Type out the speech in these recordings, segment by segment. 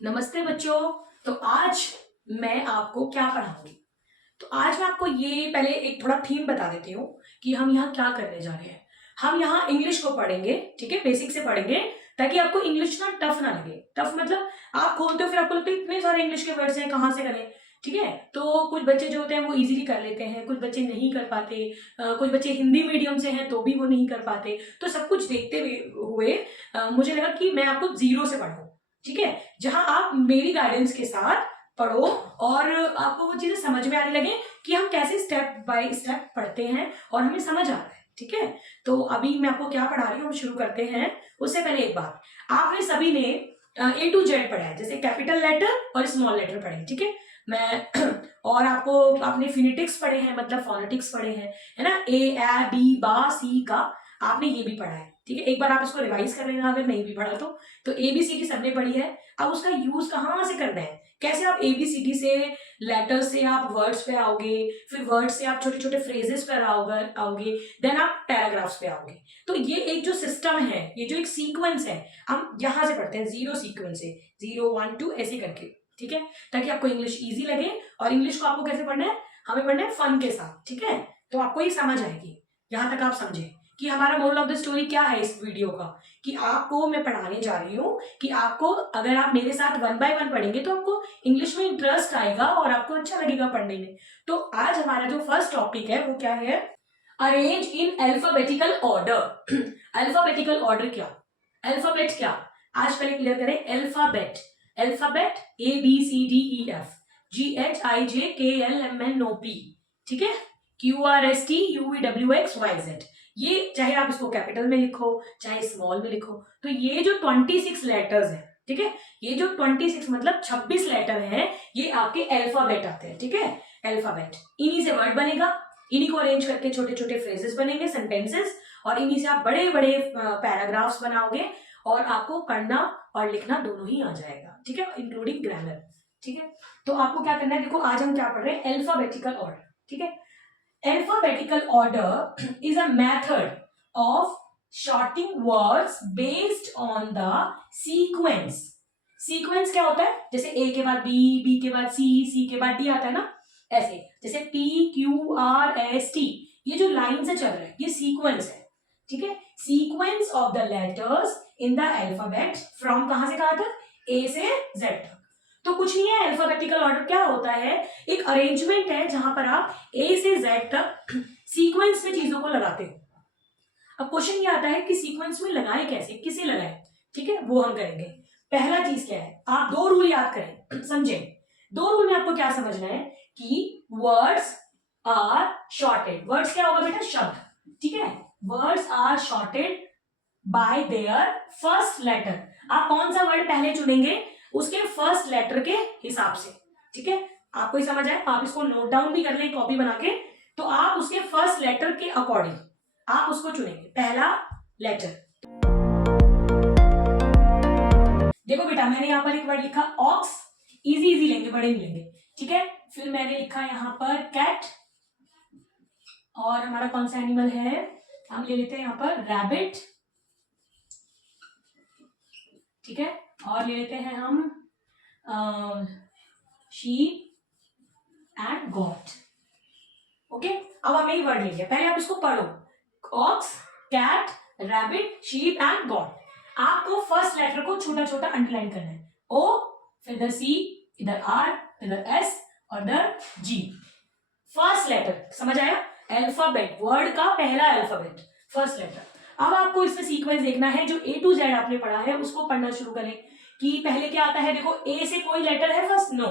नमस्ते बच्चों। तो आज मैं आपको क्या पढ़ाऊंगी। तो आज मैं आपको ये पहले एक थोड़ा थीम बता देती हूँ कि हम यहाँ क्या करने जा रहे हैं। हम यहाँ इंग्लिश को पढ़ेंगे, ठीक है, बेसिक से पढ़ेंगे ताकि आपको इंग्लिश ना टफ ना लगे। टफ मतलब आप खोलते हो फिर आपको लगता है इतने सारे इंग्लिश के वर्ड्स हैं, कहाँ से करें। ठीक है, तो कुछ बच्चे जो होते हैं वो इजीली कर लेते हैं, कुछ बच्चे नहीं कर पाते, कुछ बच्चे हिंदी मीडियम से हैं तो भी वो नहीं कर पाते। तो सब कुछ देखते हुए मुझे लगा कि मैं आपको जीरो से पढ़ाऊँ, ठीक है, जहां आप मेरी गाइडेंस के साथ पढ़ो और आपको वो चीजें समझ में आने लगे कि हम कैसे स्टेप बाय स्टेप पढ़ते हैं और हमें समझ आ रहा है। ठीक है, तो अभी मैं आपको क्या पढ़ा रही हूँ, हम शुरू करते हैं। उससे पहले एक बात, आपने सभी ने A to Z पढ़ा है, जैसे कैपिटल लेटर और स्मॉल लेटर पढ़े, ठीक है। मैं और आपने फिनेटिक्स पढ़े हैं, मतलब फोनेटिक्स पढ़े हैं, है ना, ए बी बा सी का आपने ये भी पढ़ा है, ठीक है। एक बार आप इसको रिवाइज कर लेना अगर नहीं भी पढ़ा तो ABCD सबने पढ़ी है। अब उसका यूज कहाँ से करना है, कैसे आप ABCD से लेटर से आप वर्ड्स पे आओगे, फिर वर्ड्स से आप छोटे छोटे फ्रेजेस पर आओगे, देन आप पैराग्राफ्स पे आओगे। तो ये एक जो सिस्टम है, ये जो एक सीक्वेंस है, हम यहाँ से पढ़ते हैं, जीरो सीक्वेंस है, 0 1 2 ऐसे करके, ठीक है, ताकि आपको इंग्लिश इजी लगे। और इंग्लिश को आपको कैसे पढ़ना है, हमें पढ़ना है फन के साथ, ठीक है। तो आपको ये समझ आएगी, यहाँ तक आप समझे कि हमारा मोरल ऑफ द स्टोरी क्या है इस वीडियो का, कि आपको मैं पढ़ाने जा रही हूँ कि आपको अगर आप मेरे साथ 1 by 1 पढ़ेंगे तो आपको इंग्लिश में इंटरेस्ट आएगा और आपको अच्छा लगेगा पढ़ने में। तो आज हमारा जो फर्स्ट टॉपिक है वो क्या है, arrange in alphabetical order. Alphabetical order क्या, अल्फाबेट क्या, आज पहले क्लियर करें। अल्फाबेट, अल्फाबेट ABCDEF GHIJKLMNOP, ठीक है, QRSTUVWXYZ। ये चाहे आप इसको कैपिटल में लिखो चाहे स्मॉल में लिखो, तो ये जो 26 लेटर्स हैं, ठीक है, ये जो 26 मतलब 26 लेटर हैं, ये आपके अल्फाबेट आते हैं, ठीक है। अल्फाबेट, इन्हीं से वर्ड बनेगा, इन्हीं को अरेंज करके छोटे छोटे फ्रेजेस बनेंगे, सेंटेंसेस, और इन्हीं से आप बड़े बड़े पैराग्राफ्स बनाओगे और आपको पढ़ना और लिखना दोनों ही आ जाएगा, ठीक है, इंक्लूडिंग ग्रामर, ठीक है। तो आपको क्या करना है, देखो आज हम क्या पढ़ रहे हैं, अल्फाबेटिकल ऑर्डर, ठीक है। Alphabetical order is a method of sorting words based on the sequence. Sequence क्या होता है, जैसे A के बाद B, B के बाद C, C के बाद D आता है ना, ऐसे जैसे PQRST, ये जो लाइन से चल रहा है ये सीक्वेंस है, ठीक है। Sequence of the letters in the alphabet from कहां से कहां तक, A से Z तक। तो कुछ नहीं है, अल्फाबेटिकल ऑर्डर क्या होता है, एक अरेंजमेंट है जहां पर आप A से Z तक सीक्वेंस में चीजों को लगाते हो। अब क्वेश्चन ये आता है कि सीक्वेंस में लगाए कैसे, किसे लगाए, ठीक है, वो हम करेंगे। पहला चीज क्या है, आप 2 रूल याद करें, समझे। 2 रूल में आपको क्या समझना है कि वर्ड्स आर शॉर्टेड, वर्ड्स क्या होगा बेटा, शब्द, ठीक है, words are sorted by their first letter. आप कौन सा वर्ड पहले चुनेंगे उसके फर्स्ट लेटर के हिसाब से, ठीक है। आपको ही समझ आए, आप इसको नोट डाउन भी कर लें कॉपी बना के, तो आप उसके फर्स्ट लेटर के अकॉर्डिंग आप उसको चुनेंगे, पहला लेटर। देखो बेटा, मैंने यहां पर एक वर्ड लिखा ऑक्स, इजी इजी लेंगे, बड़े नहीं लेंगे, ठीक है। फिर मैंने लिखा यहां पर कैट, और हमारा कौन सा एनिमल है, हम ले लेते हैं यहां पर रैबिट, ठीक है, और ले लेते हैं हम शीप एंड गॉट। ओके, अब हम यही वर्ड लेंगे, पहले आप इसको पढ़ो, ox, cat, rabbit, sheep and goat. आपको फर्स्ट लेटर को छोटा छोटा अंडरलाइन करना है, ओ, फिर इधर सी, इधर आर, इधर एस और इधर जी। फर्स्ट लेटर, समझ आया, अल्फाबेट, वर्ड का पहला अल्फाबेट, फर्स्ट लेटर। अब आपको इसमें सीक्वेंस देखना है, जो A to Z आपने पढ़ा है उसको पढ़ना शुरू करें कि पहले क्या आता है। देखो, A से कोई लेटर है फर्स्ट, नो,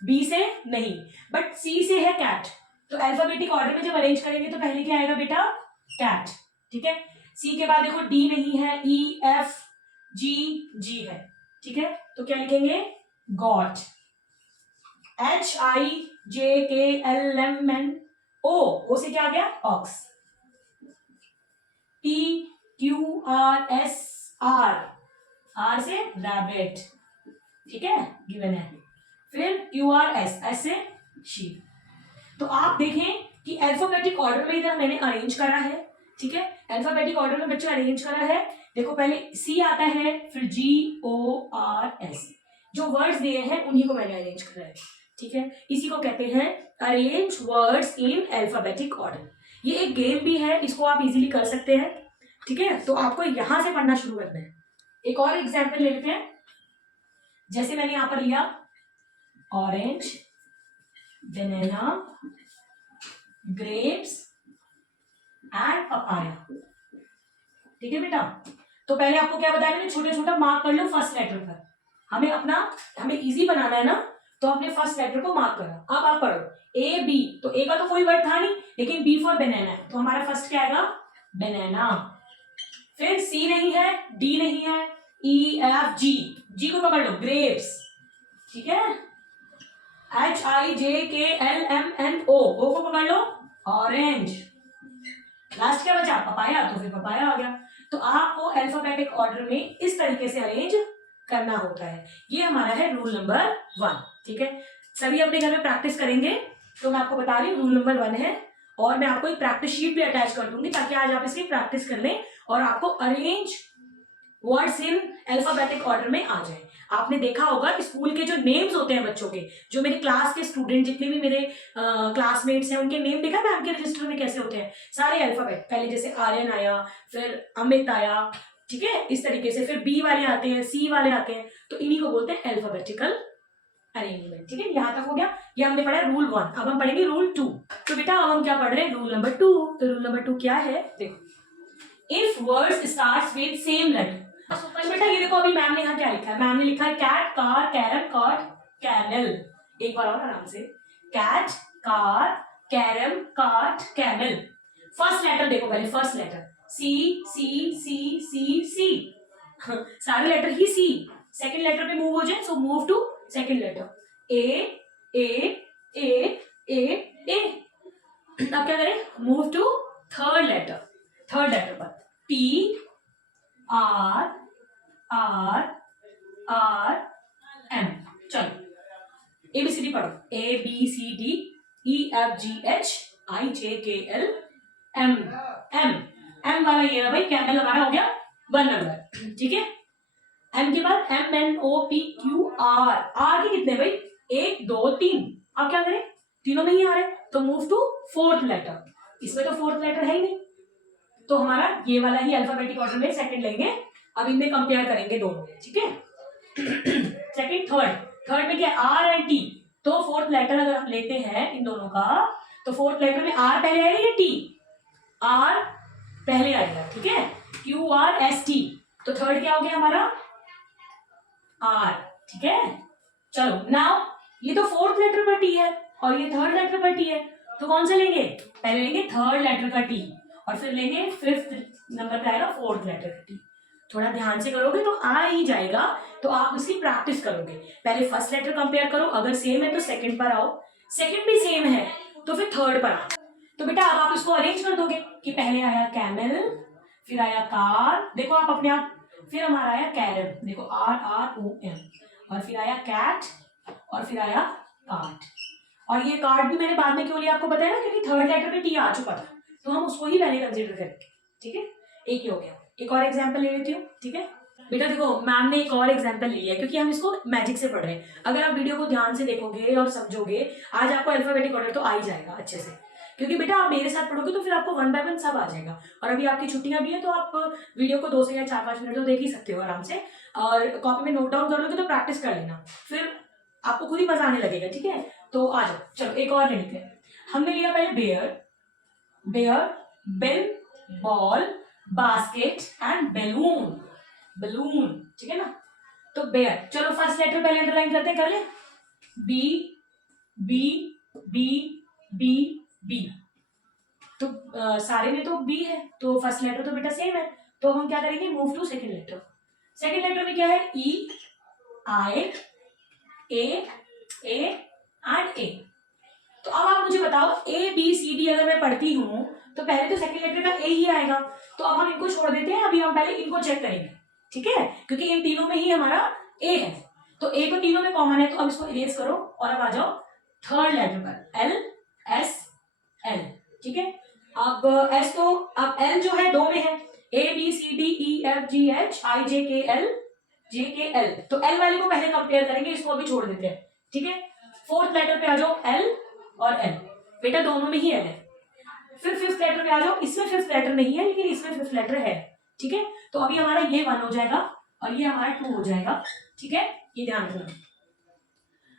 B से नहीं, बट C से है कैट। तो अल्फाबेटिक ऑर्डर में जब अरेंज करेंगे तो पहले क्या आएगा बेटा, कैट, ठीक है। C के बाद देखो D नहीं है, E F G है, ठीक है, तो क्या लिखेंगे, गॉट। HIJKLMNO से क्या आ गया, ऑक्स। PQRSR, आर से रैबिट, ठीक है, गिवन है। फिर QRS, एस से शीप। तो आप देखें कि अल्फाबेटिक ऑर्डर में इधर मैंने अरेंज करा है, ठीक है, अल्फाबेटिक ऑर्डर में बच्चे अरेंज करा है। देखो पहले C आता है, फिर GORS, जो वर्ड्स दिए हैं उन्हीं को मैंने अरेंज करा है, ठीक है। इसी को कहते हैं arrange words in alphabetic order. ये एक गेम भी है, इसको आप इजीली कर सकते हैं, ठीक है। तो आपको यहां से पढ़ना शुरू करना है। एक और एग्जाम्पल ले लेते हैं, जैसे मैंने यहां पर लिया orange, banana, grapes and papaya, ठीक है बेटा। तो पहले आपको क्या बताया मैंने, छोटे छोटा मार्क कर लो फर्स्ट लेटर पर। हमें इजी बनाना है ना, तो अपने फर्स्ट लेटर को मार्क करो। अब आप पढ़ो ए बी, तो ए का तो कोई वर्ड था नहीं, लेकिन बी फॉर बनाना है, तो हमारा फर्स्ट क्या आएगा, बनाना। फिर सी नहीं है, डी नहीं है, ई एफ जी, जी को पकड़ लो ग्रेप्स, ठीक है। H I J K L M N ओ, ओ को पकड़ लो ऑरेंज। लास्ट क्या बचा, पपाया, तो फिर पपाया आ गया। तो आपको अल्फाबेटिक ऑर्डर में इस तरीके से अरेंज करना होता है। ये हमारा है रूल नंबर 1, ठीक है। सभी अपने घर में प्रैक्टिस करेंगे, तो मैं आपको बता रही हूँ रूल नंबर 1 है, और मैं आपको एक प्रैक्टिस शीट भी अटैच कर दूंगी ताकि आज आप इसकी प्रैक्टिस कर लें और आपको arrange words in alphabetic order में आ जाए। आपने देखा होगा स्कूल के जो नेम्स होते हैं बच्चों के, जो मेरे क्लास के स्टूडेंट, जितने भी मेरे क्लासमेट्स हैं, उनके नेम देखा मैं आपके रजिस्टर में कैसे होते हैं, सारे अल्फाबेट। पहले जैसे आर्यन आया, फिर अमित आया, ठीक है, इस तरीके से। फिर बी वाले आते हैं, सी वाले आते हैं, तो इन्हीं को बोलते हैं अल्फाबेटिकल अरेंजमेंट, ठीक है। यहां तक हो गया, ये हमने पढ़ा रूल 1। अब हम पढ़ेंगे रूल 2। तो बेटा अब हम क्या पढ़ रहे हैं, रूल नंबर 2। तो रूल नंबर 2 क्या है, देखो, if words starts with same letter. तो बेटा ये देखो, अभी मैम ने यहाँ क्या लिखा है, मैम ने लिखा है cat, car, carrom, cot, camel. एक बार और आराम से, cat, car, carrom, cot, camel. First letter देखो, पहले फर्स्ट लेटर सी सी सी सी सी, सारे लेटर ही सी। सेकंड लेटर पे मूव हो जाए, so move to second letter, A A A A A. अब क्या करें, move to third letter, third letter पर T R R R M. चलो एबीसीडी पढ़ो, A B C D E F G H I J K L M M. M वाला ये भाई camel हमारा हो गया 1 नंबर, ठीक है। एम के बाद M N O P Q R, R के कितने भाई, 1 2 3। अब क्या करें, तीनों में ही आ रहे, तो मूव टू फोर्थ लेटर। इसमें तो फोर्थ लेटर है ही नहीं, तो हमारा ये वाला ही अल्फाबेटिक ऑर्डर में सेकंड लेंगे। अब इनमें कंपेयर करेंगे दोनों, ठीक है। सेकंड थर्ड, थर्ड में क्या आर एंड टी, तो फोर्थ लेटर अगर हम लेते हैं इन दोनों का, तो फोर्थ लेटर में आर पहले आएगा या टी, आर पहले आएगा, ठीक है, क्यू आर एस टी। तो थर्ड क्या हो गया हमारा, आर, ठीक है। चलो नाउ ये तो फोर्थ लेटर पर टी है और ये थर्ड लेटर पर टी है, तो कौन सा लेंगे, पहले लेंगे थर्ड लेटर का टी और फिर लेंगे फिफ्थ नंबर पे आएगा फोर्थ लेटर का टी। थोड़ा ध्यान से करोगे तो आ ही जाएगा, तो आप उसकी प्रैक्टिस करोगे। पहले फर्स्ट लेटर कंपेयर करो, अगर सेम है तो सेकंड पर आओ, सेकंड भी सेम है तो फिर थर्ड पर आओ। तो बेटा अब आप इसको अरेंज कर दोगे कि पहले आया कैमल, फिर आया कार, देखो आप अपने आप, फिर हमारा आया कैरम, देखो आर आर ओ एम, और फिर आया कैट, और फिर आया कार्ड। और ये कार्ड भी मैंने बाद में क्यों लिया आपको पता है ना, क्योंकि थर्ड लेटर पे टी आ चुका था, तो हम उसको ही पहले कंसिडर करेंगे, ठीक है। एक ही हो गया। एक और एग्जाम्पल ले लेती हूँ, ठीक है बेटा। देखो मैम ने एक और एग्जाम्पल लिया है, क्योंकि हम इसको मैजिक से पढ़ रहे हैं। अगर आप वीडियो को ध्यान से देखोगे और समझोगे, आज आपको अल्फाबेटिक ऑर्डर तो आ ही जाएगा अच्छे से, क्योंकि बेटा आप मेरे साथ पढ़ोगे तो फिर आपको 1 बाय 1 सब आ जाएगा। और अभी आपकी छुट्टियां भी है, तो आप वीडियो को 2 से या 4-5 मिनट तो देख ही सकते हो आराम से, और कॉपी में नोट डाउन कर लोगे तो प्रैक्टिस कर लेना, फिर आपको खुद ही मजा आने लगेगा, ठीक है। तो आ जाओ, चलो एक और ले लेते हैं। हमने लिया पहले bear, bear, bin, ball, basket and balloon, balloon, ठीक है ना। तो बेयर, चलो फर्स्ट लेटर पहले अंडरलाइन करते हैं, कर ले, B B B B B. तो सारे में तो बी है, तो फर्स्ट लेटर तो बेटा सेम है, तो हम क्या करेंगे, move to second letter. Second letter में क्या है, ई आई ए एंड ए। तो अब आप मुझे बताओ, ए बी सी डी अगर मैं पढ़ती हूँ तो पहले तो सेकंड लेटर का ए ही आएगा, तो अब हम इनको छोड़ देते हैं, अभी हम पहले इनको चेक करेंगे, ठीक है, क्योंकि इन तीनों में ही हमारा ए है, तो ए तो तीनों में कॉमन है, तो अब इसको इरेज करो और अब आ जाओ थर्ड लेटर पर, एल एस एल, ठीक है। अब एस, तो अब एल जो है 2 में है, A B C D E F G H I J K L JKL, तो L वाले को पहले कंपेयर करेंगे, इसको अभी छोड़ देते हैं, ठीक है। फोर्थ लेटर पे आ जाओ, L और L, बेटा दोनों में ही L है। फिर फिफ्थ लेटर पे आ जाओ, इसमें फिफ्थ लेटर नहीं है लेकिन इसमें फिफ्थ लेटर है, ठीक है। तो अभी हमारा ये 1 हो जाएगा और ये हमारा 2 हो जाएगा, ठीक है, ये ध्यान रखना।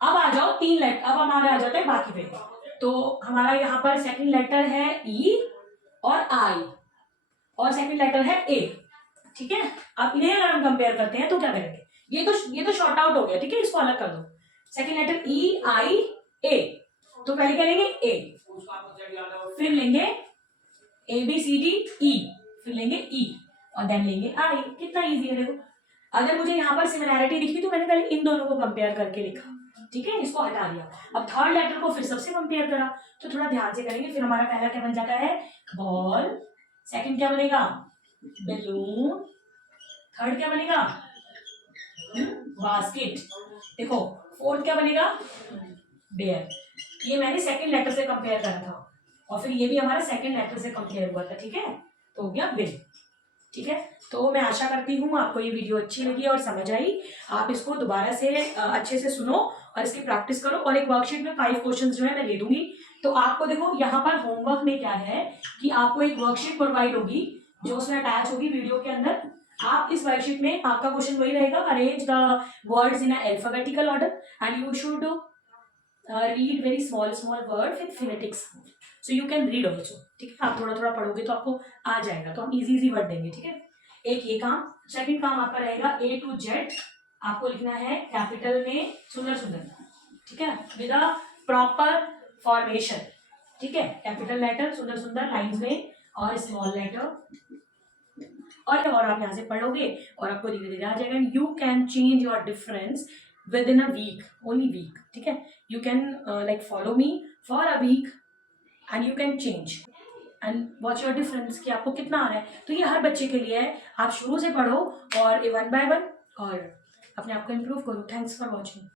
अब आ जाओ 3 लेटर, अब हमारे आ जाते हैं बाकी पे। तो हमारा यहाँ पर सेकंड लेटर है E और I और सेकंड लेटर है A, ठीक है। अब इन्हें अगर हम कंपेयर करते हैं तो क्या करेंगे, ये तो शॉर्ट आउट हो गया, ठीक है, इसको अलग कर दो। सेकंड लेटर EIA, तो पहले क्या लेंगे A, फिर लेंगे ABCDE, फिर लेंगे E और देन लेंगे I। कितना इजी है देखो। अगर मुझे यहाँ पर सिमिलैरिटी दिखी तो मैंने पहले इन दोनों को कंपेयर करके लिखा, ठीक है, इसको हटा दिया। अब थर्ड लेटर को फिर सबसे कंपेयर करा, तो थोड़ा ध्यान से करेंगे। फिर हमारा पहला क्या बन जाता है, बॉल, सेकंड क्या बनेगा, बैलून, थर्ड क्या बनेगा, बास्केट, देखो फोर्थ क्या बनेगा, बेयर। ये मैंने सेकंड लेटर से कंपेयर करा था और फिर ये भी हमारा सेकंड लेटर से कंपेयर हुआ था, ठीक है, तो हो गया बिल, ठीक है। तो मैं आशा करती हूँ आपको ये वीडियो अच्छी लगी और समझ आई। आप इसको दोबारा से अच्छे से सुनो और इसकी प्रैक्टिस करो। और एक वर्कशीट में 5 क्वेश्चन जो है मैं दे दूंगी। तो आपको देखो यहाँ पर होमवर्क में क्या है कि आपको एक वर्कशीट प्रोवाइड होगी जो उसमें अटैच होगी वीडियो के अंदर। आप इस वर्कशीट में आपका क्वेश्चन वही रहेगा, arrange the words in alphabetical order and you should read very small word with phonetics, so you can read also, ठीक है। आप थोड़ा थोड़ा पढ़ोगे तो आपको आ जाएगा, तो हम इजी वर्ड देंगे, ठीक है। एक ये काम। सेकंड काम आपका रहेगा A to Z, आपको लिखना है कैपिटल में सुंदर सुंदर, ठीक है, विद अ प्रॉपर फॉर्मेशन, ठीक है। कैपिटल लेटर सुंदर सुंदर लाइंस में और स्मॉल लेटर, और आप यहाँ से पढ़ोगे और आपको धीरे धीरे आ जाएगा। You can change your difference within a week, only week, ठीक है। You can like follow me for a week and you can change and watch your difference कि आपको कितना आ रहा है। तो ये हर बच्चे के लिए है, आप शुरू से पढ़ो और 1 by 1 और अपने आप को इम्प्रूव करो। Thanks for watching.